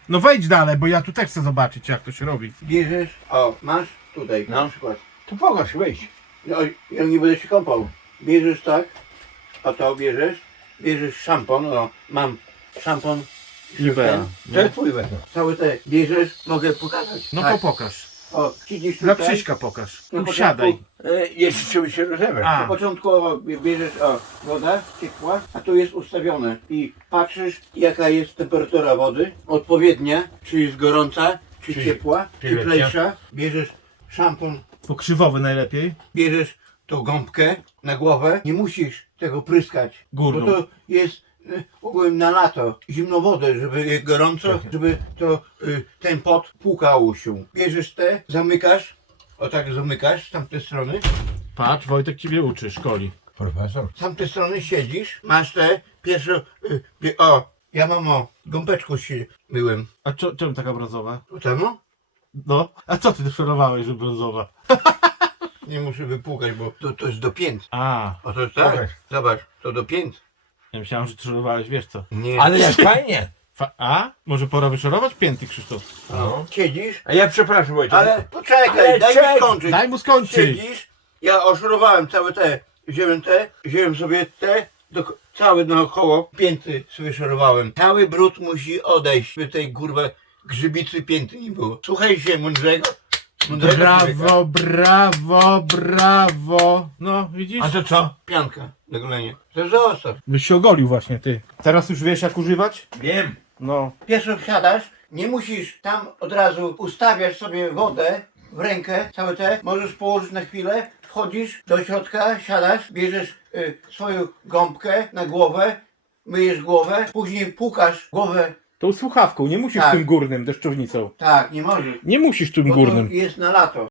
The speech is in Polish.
No wejdź dalej, bo ja tu też chcę zobaczyć, jak to się robi. Bierzesz, o, masz tutaj na przykład. To pokaż, wyjść. No, ja nie będę się kąpał. Bierzesz tak, a to bierzesz szampon, o, mam szampon. Nivea. To jest twój węgiel. Całe te bierzesz, mogę pokazać. No tak. to pokaż. O, siedzisz Dla tutaj. Krzyśka pokaż. Na Usiadaj. Jeszcze trzeba się rozebrać. A. Na początku o, bierzesz, o, woda ciepła, a tu jest ustawione i patrzysz, jaka jest temperatura wody, odpowiednia, czy jest gorąca, czy ciepła, czy letnia. cieplejsza. Bierzesz szampon, Pokrzywowy najlepiej. bierzesz tą gąbkę na głowę, nie musisz tego pryskać, Górną. bo to jest ogólnie na lato, zimną wodę, żeby jak gorąco, żeby to ten pot płukał się. Bierzesz te, zamykasz, o tak zamykasz z tamtej strony, Patrz, Wojtek ciebie uczy, szkoli. Profesor. z tamtej strony siedzisz, masz te pierwsze, o, ja mam o, gąbeczką się byłem, A czemu taka brązowa? temu? No, a co ty szorowałeś, że brązowa? Nie muszę wypłukać, bo to jest do pięt. A, O to tak, Pokaż. zobacz, to do pięt. ja myślałem, że ty szorowałeś, wiesz co. Nie. Ale jak fajnie. A? Może pora wyszorować pięty, Krzysztof? No. Siedzisz, A ja przepraszam, Wojtek. ale poczekaj, Ale daj czekaj, mi skończyć. Daj mu skończyć. Siedzisz, ja oszurowałem całe te, wziąłem sobie te, całe naokoło, pięty sobie szorowałem. Cały brud musi odejść, by tej kurwa grzybicy pięty nie było. Słuchaj się mądrego człowieka. Brawo, brawo, brawo. No, widzisz? A to co? Pianka na golenie. To zostaw. Byś się ogolił właśnie, ty. Teraz już wiesz, jak używać? Wiem. No. Pierwszy wsiadasz, nie musisz tam od razu ustawiać sobie wodę w rękę, całe te, możesz położyć na chwilę, wchodzisz do środka, siadasz, bierzesz swoją gąbkę na głowę, myjesz głowę, później pukasz głowę, Tą słuchawką, nie musisz Tak. tym górnym, deszczownicą. tak, nie możesz, Nie musisz tym bo górnym. to jest na lato.